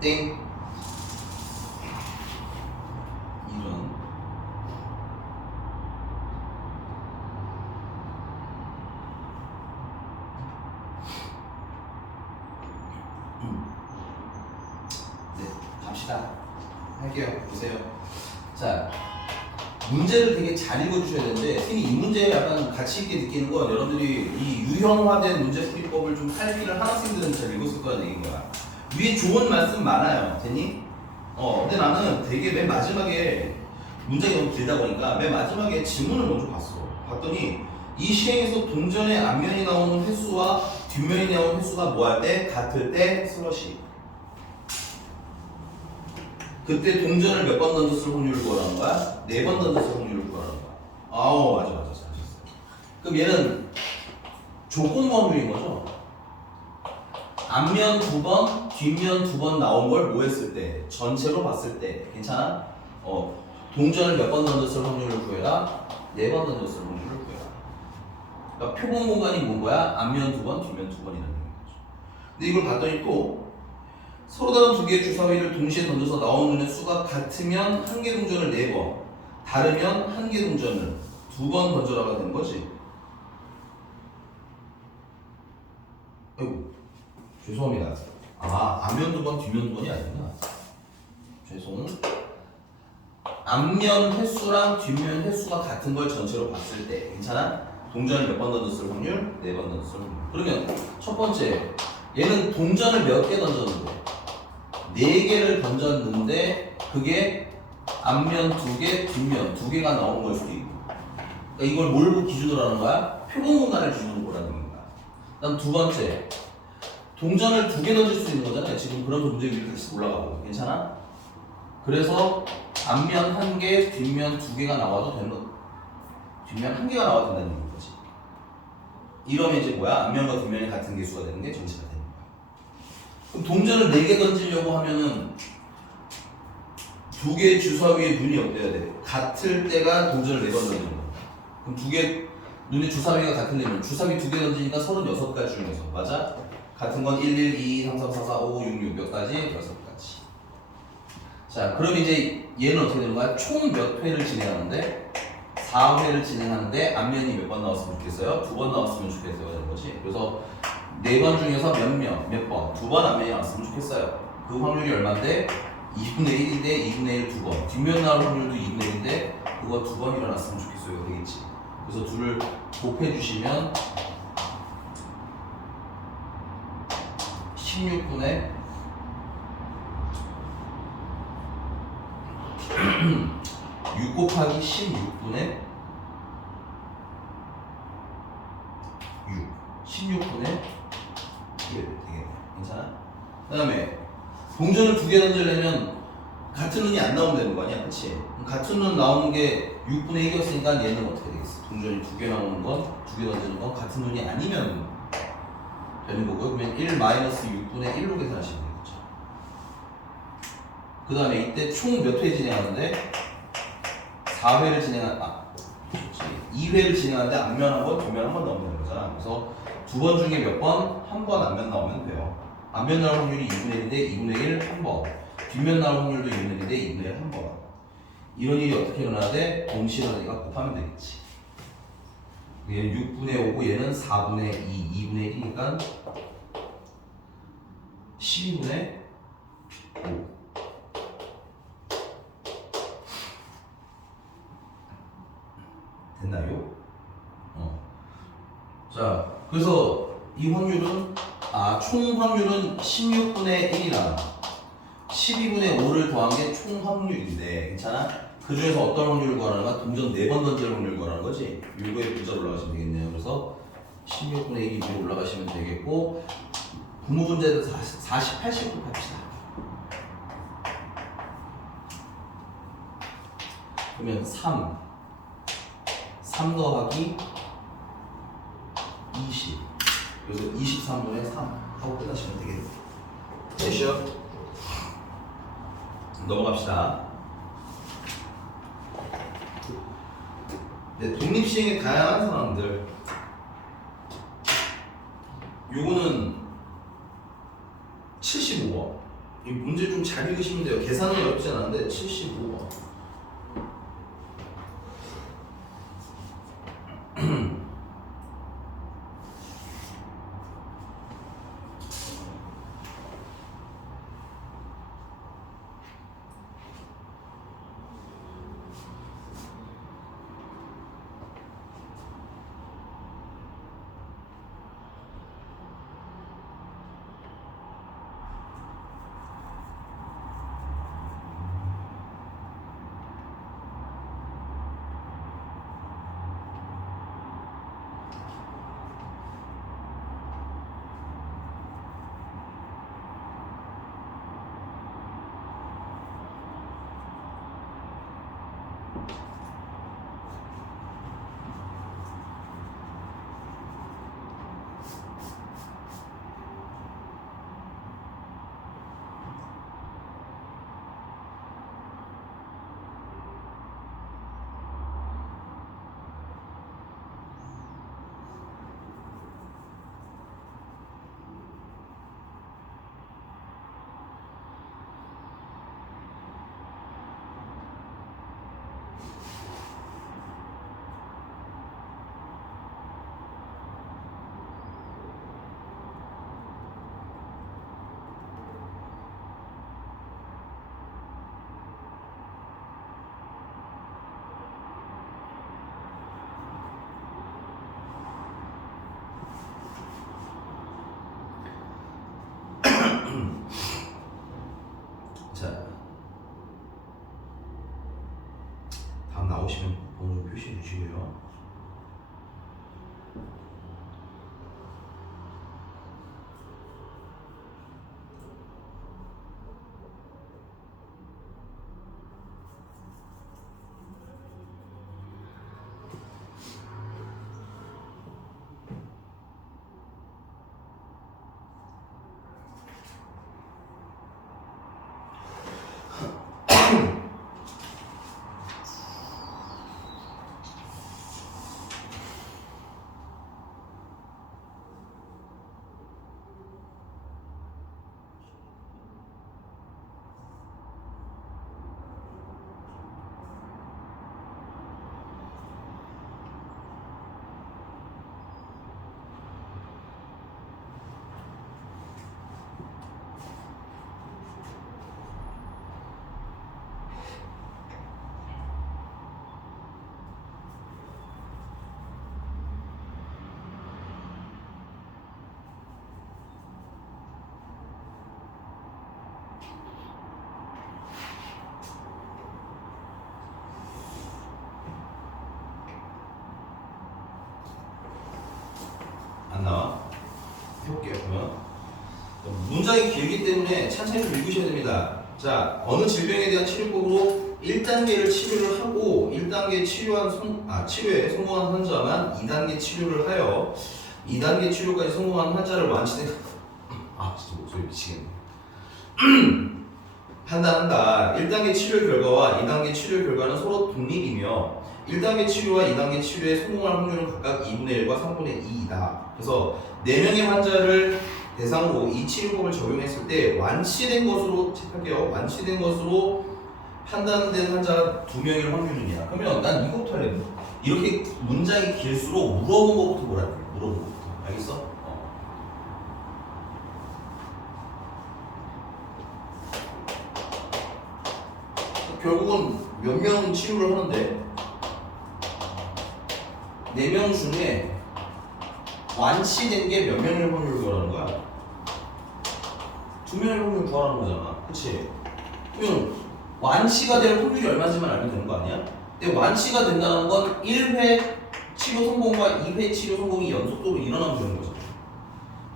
땡. 이런. 네, 갑시다. 할게요. 보세요. 자, 문제를 되게 잘 읽어주셔야 되는데, 선생님이 이 문제에 약간 가치 있게 느끼는 건 여러분들이 이 유형화된 문제풀이법을 좀 살피는 학생들은 잘 읽었을 거라는 얘기인 거야. 위에 좋은 말씀 많아요. 됐니? 근데 나는 되게 맨 마지막에 문제가 너무 길다 보니까 맨 마지막에 지문을 먼저 봤더니 이 시행에서 동전의 앞면이 나오는 횟수와 뒷면이 나오는 횟수가 뭐 할 때? 같을 때 슬러시. 그때 동전을 몇 번 던졌을 확률을 구하라는 거야? 4번 던졌을 확률을 구하라는 거야. 아우, 맞아. 잘하셨어요. 그럼 얘는 조건부 확률인 거죠? 앞면 2번, 뒷면 2번 나온 걸 뭐 했을 때? 전체로 봤을 때. 괜찮아? 동전을 몇 번 던졌을 확률을 구해라? 4번 던졌을 확률을 구해라. 그러니까 표본 공간이 뭔 거야? 앞면 2번, 뒷면 2번이라는 거죠. 근데 이걸 봤더니 또 서로 다른 두 개의 주사위를 동시에 던져서 나오는 눈의 수가 같으면 한 개 동전을 4번, 다르면 한 개 동전을 2번 던져라가 되는 거지. 아이고, 죄송합니다. 앞면 2번, 뒷면 2번이 아니구나. 죄송. 앞면 횟수랑 뒷면 횟수가 같은 걸 전체로 봤을 때 괜찮아? 동전을 몇 번 던졌을 확률? 4번 던졌을 확률. 그러면 첫 번째, 얘는 동전을 몇 개 던졌는데? 4개를 던졌는데 그게 앞면 2개, 뒷면 2개가 나온 걸 수도 있고. 그러니까 이걸 뭘 기준으로 하는 거야? 표본 공간을 기준으로 보라는 거야. 그다음 두 번째, 동전을 2개 던질 수 있는 거잖아요. 지금 그런 문제 위로 다시 올라가고. 괜찮아? 그래서 앞면 1개, 뒷면 2개가 나와도 되는 거. 뒷면 1개가 나와도 된다는 거지. 이러면 이제 뭐야? 앞면과 뒷면이 같은 개수가 되는 게 전체가 되는 거야. 그럼 동전을 4개 던지려고 하면은 2개의 주사위의 눈이 어때야 돼? 같을 때가 동전을 4번 던지는 거야. 그럼 2개 눈의 주사위가 같으려면 주사위 2개 던지니까 36가지 중에서 맞아? 같은 건 1, 1, 2, 3, 3, 4, 4, 5, 6, 6 몇 가지? 6가지. 자, 그럼 이제 얘는 어떻게 되는 거야? 총 몇 회를 진행하는데? 4회를 진행하는데 앞면이 몇 번 나왔으면 좋겠어요? 2번 나왔으면 좋겠어요 되는 거지. 그래서 4번 중에서 몇 번? 2번 앞면이 나왔으면 좋겠어요. 그 확률이 얼마인데? 2분의 1인데 2분의 1 2번. 뒷면 나올 확률도 2분의 1인데 그거 2번 일어났으면 좋겠어요 되겠지. 그래서 둘을 곱해주시면 16분의 6 곱하기 16분의 6 16분의 1 되겠네. 괜찮아? 그 다음에 동전을 2개 던지려면 같은 눈이 안 나오면 되는 거 아니야? 그치? 같은 눈 나오는 게 6분의 1이었으니까 얘는 어떻게 되겠어? 동전이 2개 나오는 건, 2개 던지는 건 같은 눈이 아니면 되는 거고요. 그러면 1 마이너스 6분의 1로 계산하시면 되겠죠. 그 다음에 이때 총 몇 회 진행하는데 4회를 그렇지. 2회를 진행하는데 앞면 한 번, 뒷면 한 번 나오면 되는 거잖아. 그래서 2번 중에 몇 번? 한 번 앞면 나오면 돼요. 앞면 나올 확률이 2분의 1인데 2분의 1 한 번. 뒷면 나올 확률도 2분의 1인데 2분의 1 한 번. 이런 일이 어떻게 일어나야 돼? 동시에 일어나니까 곱하면 되겠지. 얘는 6분의 5고 얘는 4분의 2, 2분의 1이니까 12분의 5. 됐나요? 자, 그래서 이 확률은 총 확률은 16분의 1이랑 12분의 5를 더한 게 총 확률인데 괜찮아? 그 중에서 어떤 확률을 구하라는 거야? 동전 4번 던질 확률을 구하라는 거지? 이거에 부자 올라가시면 되겠네요. 그래서 16분의 1이 위로 올라가시면 되겠고 분모분자에도 40, 80 곱합시다. 그러면 3 더하기 20 그래서 23분의 3 하고 끝나시면 되겠네요. 됐죠? 넘어갑시다. 네, 독립시행의 다양한 상황들. 요거는 75번. 이 문제 좀 잘 읽으시면 돼요. 계산은 어렵지 않은데 75번. 자, 다음 나오시면 번호 좀 표시해 주시고요. 안 나와? 해볼게요. 그러면 문장이 길기 때문에 찬찬히 좀 읽으셔야 됩니다. 자, 어느 질병에 대한 치료법으로 1단계를 치료를 하고 1단계 치료에 성공한 환자만 2단계 치료를 하여 2단계 치료까지 성공한 환자를 완치된 진짜 목소리 미치겠네. 판단한다. 1단계 치료 결과와 2단계 치료 결과는 서로 독립이며 1단계 치료와 2단계 치료에 성공할 확률은 각각 2분의 1과 3분의 2이다. 그래서 4명의 환자를 대상으로 이 치료법을 적용했을 때 완치된 것으로 체크할게요. 완치된 것으로 판단된 환자가 2명일 확률이냐. 그러면 난 이것부터 해야 돼. 이렇게 문장이 길수록 물어본 것부터 뭐라 그래. 물어본 것부터. 알겠어? 결국은 몇 명 치료를 하는데 4명 중에 완치된 게 몇 명의 확률을 구하라는 거야? 2명의 확률을 구하라는 거잖아. 그치? 그러면 완치가 될 확률이 얼마인지만 알면 되는 거 아니야? 근데 완치가 된다는 건 1회 치료 성공과 2회 치료 성공이 연속적으로 일어나면 되는 거죠.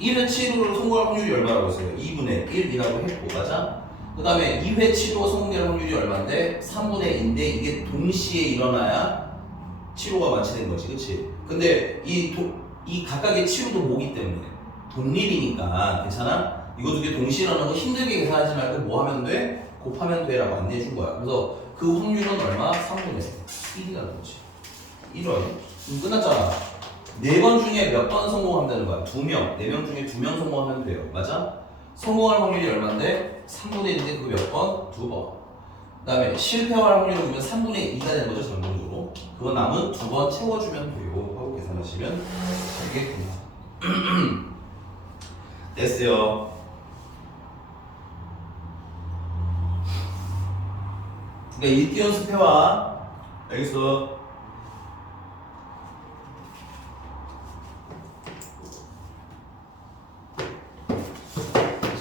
1회 치료를 성공할 확률이 얼마라고 했어요? 2분의 1이라고 했고, 맞아? 그 다음에 2회 치료가 성공될 확률이 얼마인데? 3분의 2인데 이게 동시에 일어나야 치료가 완치된 거지, 그치? 근데 이 각각의 치료도 모기 때문에 독립이니까 괜찮아? 이거 두 개 동시에 일어나는 거 힘들게 계산하지 말고 뭐 하면 돼? 곱하면 돼 라고 안내해 준 거야. 그래서 그 확률은 얼마? 3분의 1이라는 거지. 1원. 끝났잖아. 4번 중에 몇 번 성공하면 되는 거야? 2명. 4명 중에 2명 성공하면 돼요. 맞아? 성공할 확률이 얼마인데? 3분의 1인데 그거 몇 번? 2번. 그 다음에 실패할 확률을 보면 3분의 2가 되는 거죠, 전공적으로. 그거 남은 2번 채워주면 돼요. 하고 계산하시면 되겠구나. 됐어요. 그러니까 읽기 연습해와. 알겠어?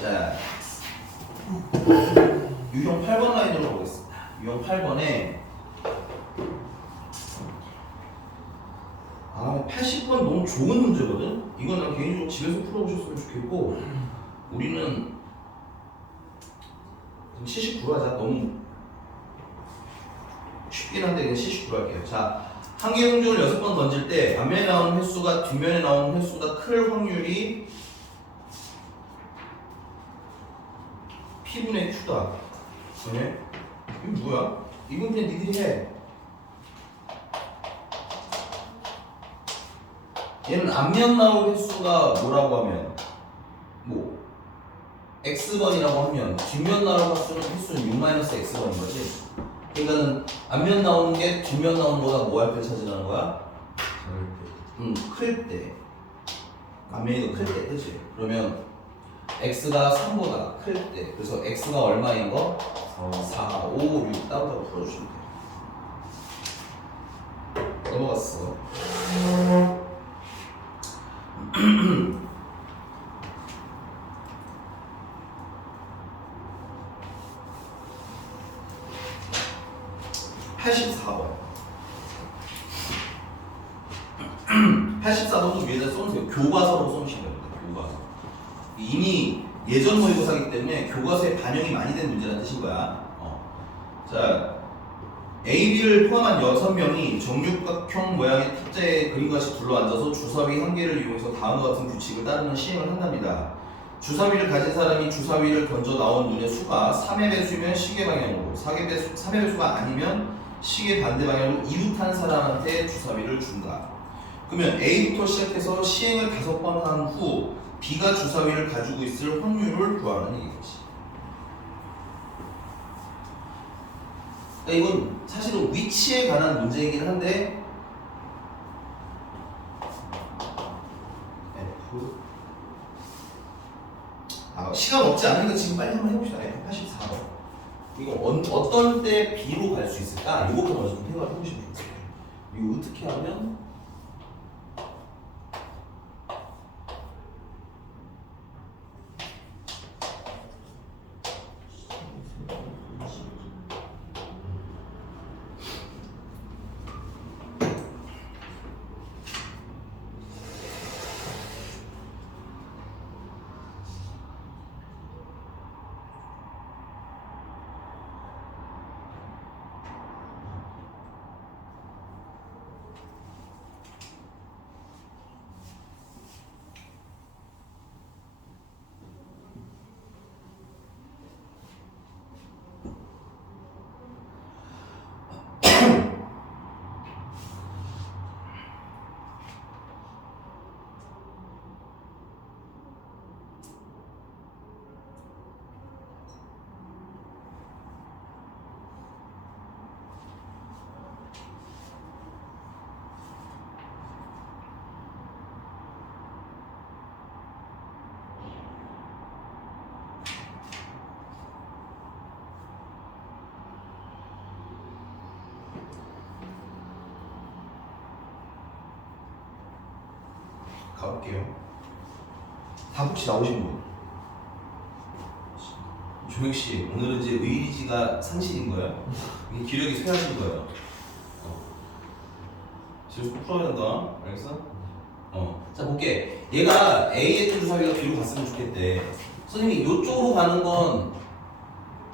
자, 유형 8번 라인으로 가보겠습니다. 유형 8번에 80번 너무 좋은 문제거든? 이건 난 개인적으로 집에서 풀어보셨으면 좋겠고, 우리는 79로 하자. 너무 쉽긴 한데 그냥 79로 할게요. 자, 한 개의 공중을 6번 던질 때 앞면에 나오는 횟수가 뒷면에 나오는 횟수보다 클 확률이 P분의 Q다. 네? 이거 뭐야? 이건 그냥 니들이 해. 얘는 앞면 나올 횟수가 뭐라고 하면 뭐 x번이라고 하면 뒷면 나올 횟수는 6-x번인 거지. 그러니까는 앞면 나오는 게 뒷면 나오는 거보다 뭐 할 때 차지하는 거야? 클 때. 앞면이 더 클 때, 그치? 그러면 x가 3보다 클 때. 그래서 x가 얼마인 거? 4, 5, 6 따로따로 풀어주시면 돼요. 넘어갔어. 84번. 84번도 위에다 써놓으세요. 교과서로 써놓으시면 됩니다. 교과서. 이미 예전 모의고사이기 때문에 교과서에 반영이 많이 된 문제라는 뜻인 거야. 자, A, B를 포함한 6명이 정육각형 모양의 탑재의 그림같이 둘러앉아서 주사위 한 개를 이용해서 다음과 같은 규칙을 따르는 시행을 한답니다. 주사위를 가진 사람이 주사위를 던져 나온 눈의 수가 3의 배수면 시계 방향으로, 3의 배수가 아니면 시계 반대 방향으로 이웃한 사람한테 주사위를 준다. 그러면 A부터 시작해서 시행을 5번 한 후 B가 주사위를 가지고 있을 확률을 구하라는 얘기겠지. 그러니까 이건 사실은 위치에 관한 문제이긴 한데 F 시간 없지 않으니까 지금 빨리 한번 해봅시다. F84번. 이거 어떤 때 B로 갈 수 있을까? 이거부터 먼저 좀 생각을 해보시면 좋겠어요. 이거 어떻게 하면 가볼게요. 다 혹시 나오신 분? 조명씨, 오늘은 이제 의리지가 상실인 거예요? 이게 기력이 쇠하신 거예요. 지금 꼭 풀어야 된다. 알겠어? 자 볼게. 얘가 A의 투주사비가 B로 갔으면 좋겠대. 선생님이 이쪽으로 가는 건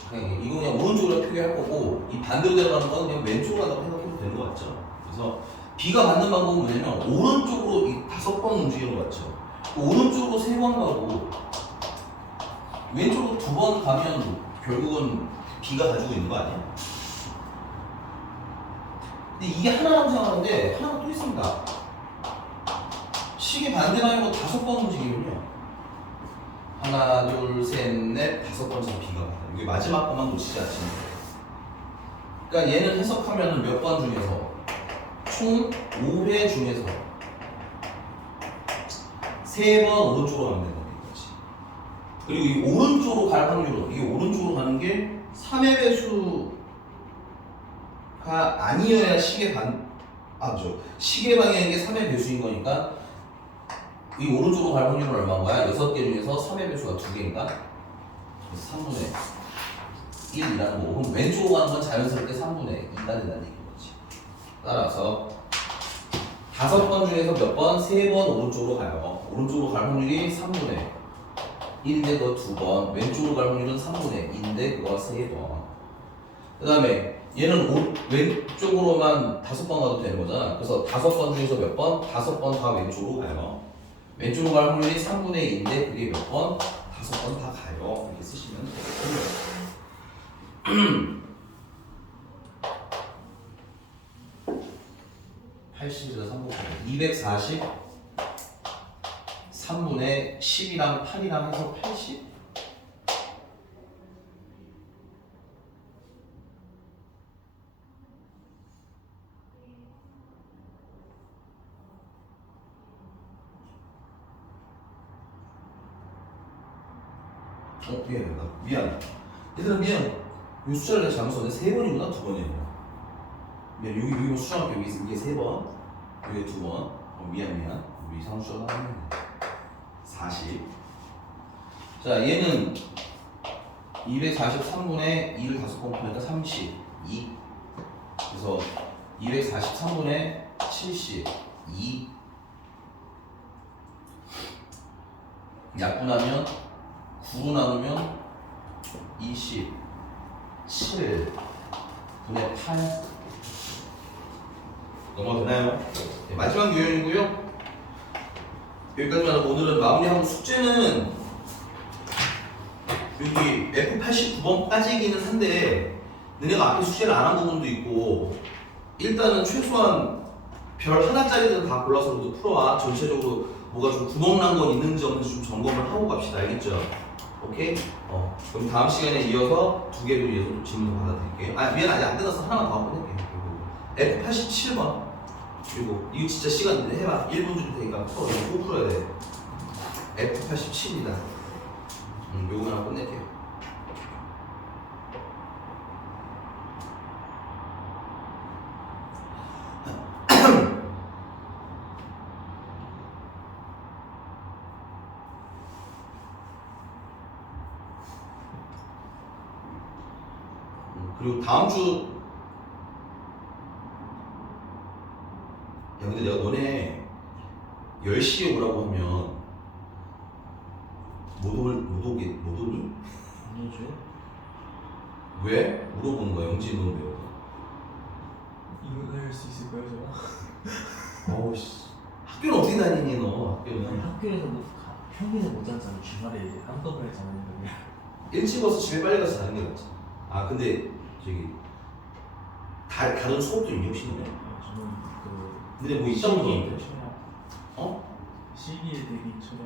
그냥 이거 그냥 오른쪽으로 표기할 거고 이 반대로 내려가는 건 그냥 왼쪽으로 가다고 생각해도 되는 거 같죠? 그래서 B가 받는 방법은 뭐냐면 오른쪽으로 이 5번 움직이는 거 같죠? 오른쪽으로 3번 가고 왼쪽으로 2번 가면 결국은 B가 가지고 있는 거 아니야? 근데 이게 하나라고 생각하는데 하나가 또 있습니다. 시계 반대 방향으로 5번 움직이면요. 하나, 둘, 셋, 넷, 5번째로 B가 받아. 이게 마지막 것만 놓치지 않지만. 그러니까 얘는 해석하면 몇 번 중에서 총 5회 중에서 3번 오른쪽으로 가면 된다는 거지. 그리고 이 오른쪽으로 갈 확률은 이게 오른쪽으로 가는 게 3의 배수가 아니어야 시계 방향인 게 3의 배수인 거니까 이 오른쪽으로 갈 확률은 얼마인 거야? 6개 중에서 3의 배수가 2개인가? 그래서 3분의 1이라는 거고 그럼 왼쪽으로 가는 건 자연스럽게 3분의 2가 된다는 얘기인 거지. 따라서 5번 중에서 몇 번? 3번 오른쪽으로 가요. 오른쪽으로 갈 확률이 3분의 1인데 그거 2번, 왼쪽으로 갈 확률은 3분의 2인데 그거 3번. 그 다음에 얘는 왼쪽으로만 5번 가도 되는 거잖아. 그래서 5번 중에서 몇 번? 5번 다 왼쪽으로 가요. 왼쪽으로 갈 확률이 3분의 2인데 그게 몇 번? 5번 다 가요. 이렇게 쓰시면 돼요. 80에서 3 곱하기 240 3분의 10이랑 8이랑 해서 80? 미안. 얘들아 미안. 이 숫자를 내가 잘못 썼는데 3번이구나 2번이에요. 미안. 여기 뭐 수정할게. 여기 이게 3번, 여기 2번. 미안. 우리 이상한 숫자가 하네. 40. 자 얘는 243분의 2를 5번 곱하니까 32. 그래서 243분의 72. 약분하면 9로 나누면 27 분의 8 넘어가나요? 네, 마지막 유형이고요. 여기까지만 하고 오늘은 마무리하고 숙제는 여기 F89번까지이기는 한데 너네가 앞에 숙제를 안 한 부분도 있고 일단은 최소한 별 하나짜리는 다 골라서 모두 풀어와. 전체적으로 뭐가 좀 구멍 난 건 있는지 없는지 좀 점검을 하고 갑시다. 알겠죠? 오케이? 그럼 다음 시간에 이어서 2개로 이어서 또 질문 받아드릴게요. 미안 아직 안 끝났어. 하나만 더 하고 끝낼게요. F87번 그리고 이거 진짜 시간 해봐. 1분 줄 테니까 풀어. 이거 꼭 풀어야 돼. F87입니다. 요거만 하고 끝낼게요. 그리고 다음 주 근데 내가 너네 10시에 오라고 하면 못 오니? 아니죠. 왜? 물어보는 거야. 영진이 너는 왜? 이혼을 할 수 있을까요, 제가? 어우씨. 학교는 어떻게 다니니 너? 학교는? 학교에서 평일에 못 잤잖아. 주말에 한꺼번에 자는 거예요. 일찍 와서 집에 빨리 가서 자는 게 낫지. 근데 저기 다른 수업도 있니 혹시 너네? 저는 근데 뭐 있다고 시기에 그러는데? 철야. 시기에 대비 철야.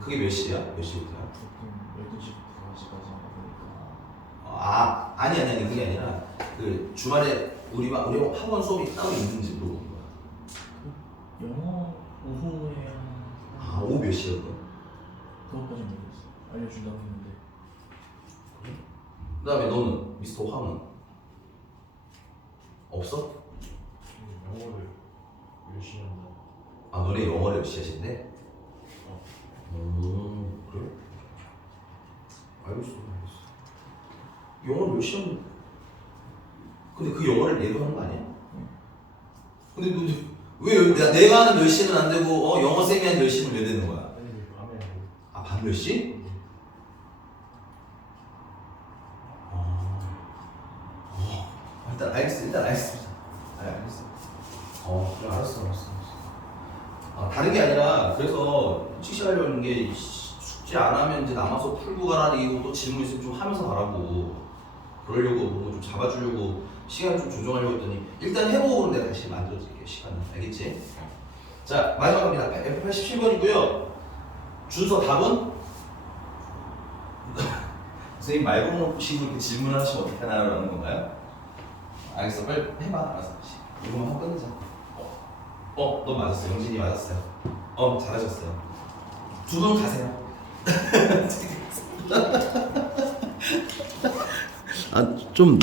그게 몇 시야? 몇 시부터야? 보통 12시부터 5시까지 하다 보니까. 아니 그게 아니라 그 주말에 우리 학원 수업이 따로 있는지 물어보는 거야. 영어 오후에 오후 몇 시야 그거? 그것까지 모르겠어. 알려준다고 했는데. 그 다음에 너는 미스터 황은? 없어? 영어를 열심히 한다. 너네 영어를 열심히 하신대? 그래? 알겠어. 영어를 열심히 하면 근데 그 영어를 얘도 하는 거 아니야? 근데 왜 내가 하는 10시는 안 되고 영어 쌤이 하는 10시는 왜 되는 거야? 아니 밤에 아, 밤 10시? 일단 알겠습니다. 알겠습니다. 그래 알았어. 다른 게 아니라 그래서 취시하려는 게 숙제 안 하면 이제 남아서 풀고 가라는 얘기고 또 질문 있으면 좀 하면서 가라고 그러려고 뭔가 좀 잡아주려고 시간 좀 조정하려고 했더니 일단 해보고 내가 다시 만들어줄게 시간을 알겠지? 자 마지막입니다. F87번이고요. 준서 답은? 선생님 말 걸어놓으시고 이렇게 질문을 하시면 어떻게 하나라는 건가요? 알겠어, 빨리 해봐. 알았어. 이거만 하고 끝내자. 너 맞았어요. 영진이 맞았어요. 잘하셨어요. 두 분 가세요. 좀